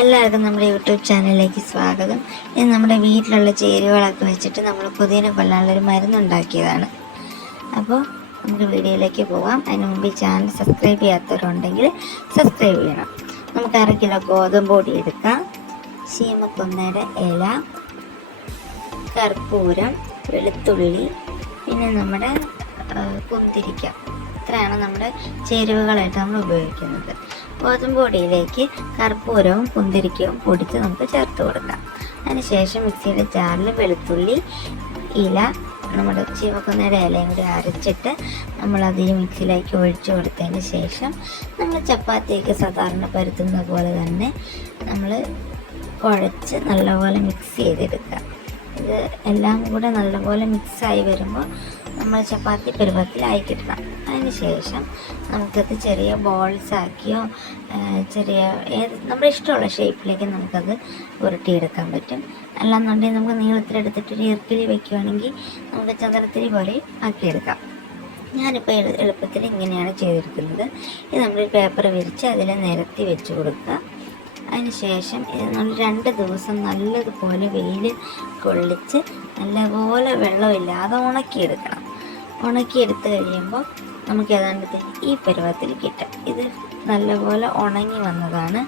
എല്ലാവർക്കും നമ്മുടെ യൂട്യൂബ് ചാനലിലേക്ക് സ്വാഗതം. ഇത് നമ്മുടെ വീട്ടിലുള്ള ചേരുവകളൊക്കെ വെച്ചിട്ട് നമ്മൾ പുതിയ കൊല്ലാനുള്ളൊരു മരുന്നുണ്ടാക്കിയതാണ്. അപ്പോൾ നമുക്ക് വീഡിയോയിലേക്ക് പോകാം അതിന് മുമ്പ് ഈ ചാനൽ സബ്സ്ക്രൈബ് ചെയ്യാത്തവരുണ്ടെങ്കിൽ സബ്സ്ക്രൈബ് ചെയ്യണം. നമുക്ക് അര കിലോ ഗോതമ്പ് പൊടി എടുക്കാം. ശീമക്കൊന്നയുടെ ഇല കർപ്പൂരം വെളുത്തുള്ളി പിന്നെ നമ്മുടെ കുന്തിരിക്ക. ഇത്രയാണ് നമ്മുടെ ചേരുവകളായിട്ട് നമ്മൾ ഉപയോഗിക്കുന്നത്. ഗോതമ്പ് പൊടിയിലേക്ക് കർപ്പൂരവും കുന്തിരിക്കവും പൊടിച്ച് നമുക്ക് ചേർത്ത് കൊടുക്കാം. അതിനുശേഷം മിക്സിയുടെ ജാറിൽ വെളുത്തുള്ളി ഇല നമ്മുടെ ചീവക്കുന്നയുടെ ഇലയും കൂടി അരച്ചിട്ട് നമ്മളത് ഈ മിക്സിയിലേക്ക് ഒഴിച്ചു കൊടുത്തതിന് ശേഷം നമ്മൾ ചപ്പാത്തിയൊക്കെ സാധാരണ പരുത്തുന്ന പോലെ തന്നെ നമ്മൾ കുഴച്ച് നല്ലപോലെ മിക്സ് ചെയ്തെടുക്കുക. ഇത് എല്ലാം കൂടെ നല്ലപോലെ മിക്സായി വരുമ്പോൾ നമ്മൾ ചപ്പാത്തി പരുവത്തിലായി കിട്ടണം അതിന് ശേഷം നമുക്കത് ചെറിയ ബോൾസ് ആക്കിയോ ചെറിയ ഏത് നമ്മുടെ ഇഷ്ടമുള്ള ഷേപ്പിലേക്ക് നമുക്കത് ഉരുട്ടിയെടുക്കാൻ പറ്റും. അല്ലാന്നുണ്ടെങ്കിൽ നമുക്ക് നീളത്തിലെടുത്തിട്ട് ഒരു ഇറുക്കിലി നമുക്ക് ചതുരത്തിരി പോലെ ആക്കിയെടുക്കാം. ഞാനിപ്പോൾ എളു എളുപ്പത്തിൽ ഇങ്ങനെയാണ് ചെയ്തിരിക്കുന്നത്. ഇത് നമ്മൾ പേപ്പർ വിരിച്ച് അതിൽ നിരത്തി വെച്ച് കൊടുക്കുക. അതിന് ശേഷം ഇത് നമ്മൾ രണ്ട് ദിവസം നല്ലതുപോലെ വെയിൽ കൊള്ളിച്ച് നല്ലപോലെ വെള്ളമില്ലാതെ ഉണക്കിയെടുക്കണം. ഉണക്കിയെടുത്ത് കഴിയുമ്പോൾ നമുക്ക് ഏതാണ്ട് ഈ പരുവത്തിൽ കിട്ടും. ഇത് നല്ലപോലെ ഉണങ്ങി വന്നതാണ്.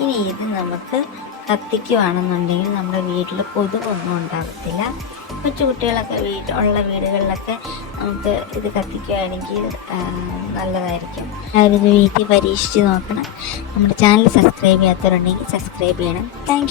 ഇനി ഇത് നമുക്ക് കത്തിക്കുവാണെന്നുണ്ടെങ്കിൽ നമ്മുടെ വീട്ടിൽ കൊതുകൊന്നും ഉണ്ടാകത്തില്ല. കൊച്ചു കുട്ടികളൊക്കെ വീട് ഉള്ള വീടുകളിലൊക്കെ നമുക്ക് ഇത് കത്തിക്കുകയാണെങ്കിൽ നല്ലതായിരിക്കും. അതായത് വീട്ടിൽ പരീക്ഷിച്ച് നോക്കണം. നമ്മുടെ ചാനൽ സബ്സ്ക്രൈബ് ചെയ്യാത്തവരുണ്ടെങ്കിൽ സബ്സ്ക്രൈബ് ചെയ്യണം. താങ്ക്